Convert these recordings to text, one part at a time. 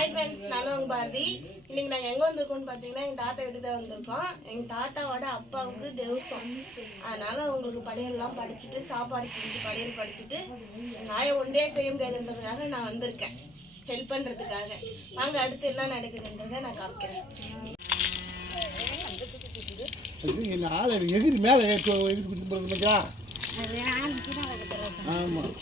Hi friends, நானும் உங்கள் பாரதி. இன்றைக்கி நாங்கள் எங்கே வந்திருக்கோம்னு பார்த்தீங்கன்னா எங்கள் தாத்தா வீட்டுக்கு தான் வந்திருக்கோம். எங்கள் தாத்தாவோட அப்பாவுக்கு தேவசம், அதனால் அவங்களுக்கு படையெல்லாம் படிச்சுட்டு சாப்பாடு செஞ்சு படையல் படிச்சுட்டு நாயை ஒன்றே செய்ய முடியாதுன்றதுக்காக நான் வந்திருக்கேன், ஹெல்ப் பண்ணுறதுக்காக. வாங்க அடுத்து என்ன நடக்குதுன்றதை நான் காமிக்கிறேன். எகிரி மேலே ஆமாம்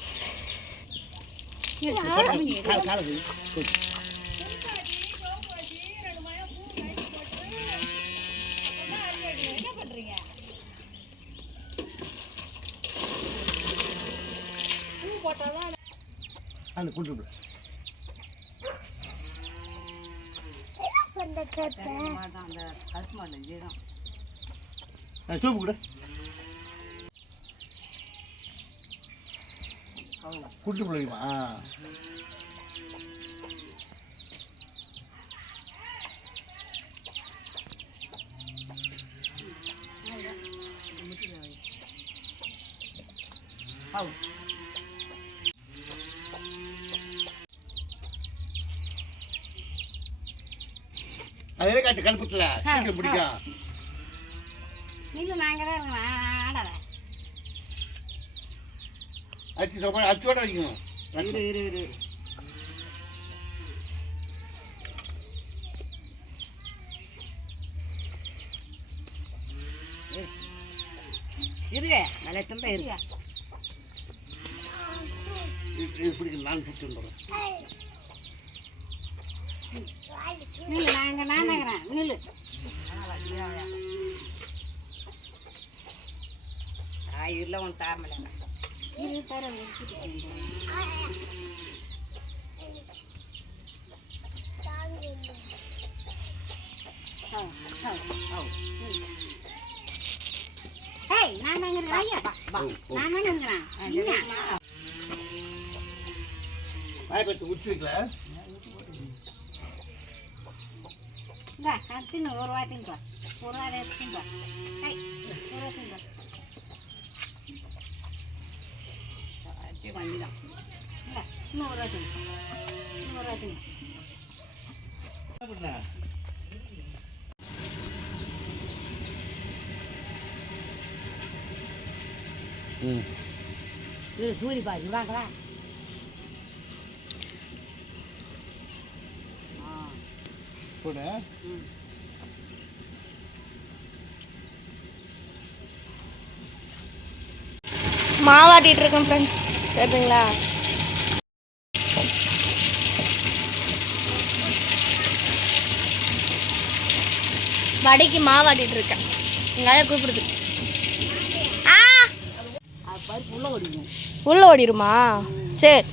அந்த கொண்டு சோப்பு கூட கூட்டு பிள்ளைமா அதே காட்டு கல்புத்துல சீக்கிரம் பிடிக்கும். அச்சோட வைக்கணும். பிடிக்கும். நான் சுற்றி வந்துடுறேன். இல்லை ஒன்று தாமலை உச்சி வைக்கல ஒரு வாட்டிங்க ஒரு வாரம் எடுத்துங்க ஒரு வாட்டிங்க பண்ணிடலாம். இல்லை இன்னும் ஒரு வாட்டிங்க இன்னும் ஒரு வாட்டிங்க. இது சூரி பாரு வாங்களா. கூட மாவாட்டிட்டு இருக்கேன் ஃப்ரெண்ட்ஸ், கேட்டுங்களா? வடைக்கு மாவாட்டிட்டு இருக்கேன். எங்காய கூப்பிடுது. உள்ள ஓடிடுமா? சரி.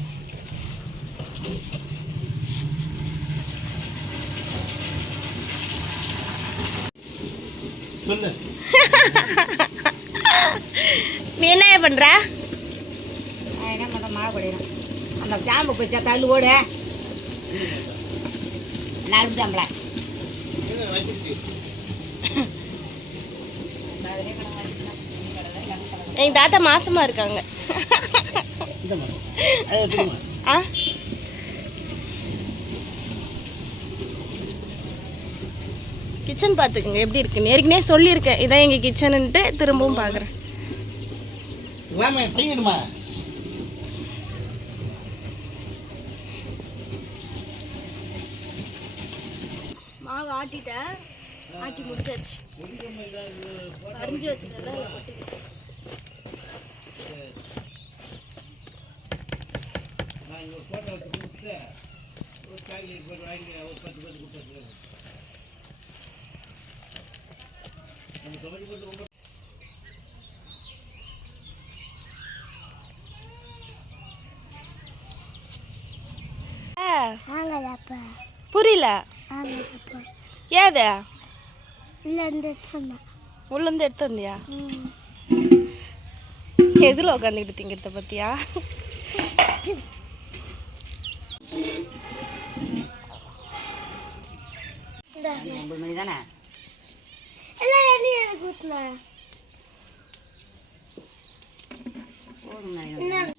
நீ என்ன பண்ற? என்ன பண்ண மாவு படிக்கணும். அந்த ஜாம்பு போய் தள்ளு ஓடு நறுப்பு ஜாம்பள எங்க தாத்தா மாசமா இருக்காங்க. கிச்சன் பார்த்துக்குங்க எப்படி இருக்குன்னு. ஏற்கனவே சொல்லியிருக்கேன் இதான் எங்கள் கிச்சனுன்ட்டு, திரும்பவும் பார்க்குறேன். மாவு ஆட்டிட்டேன், ஆட்டி முடிச்சாச்சு. அரிஞ்சு வச்சுட்டேன். புரியல ஏது உள்ளேருந்து எடுத்து வந்தியா? எதில் உட்காந்துக்கிட்டு திங்கிறத பத்தியா? தானே போதும்.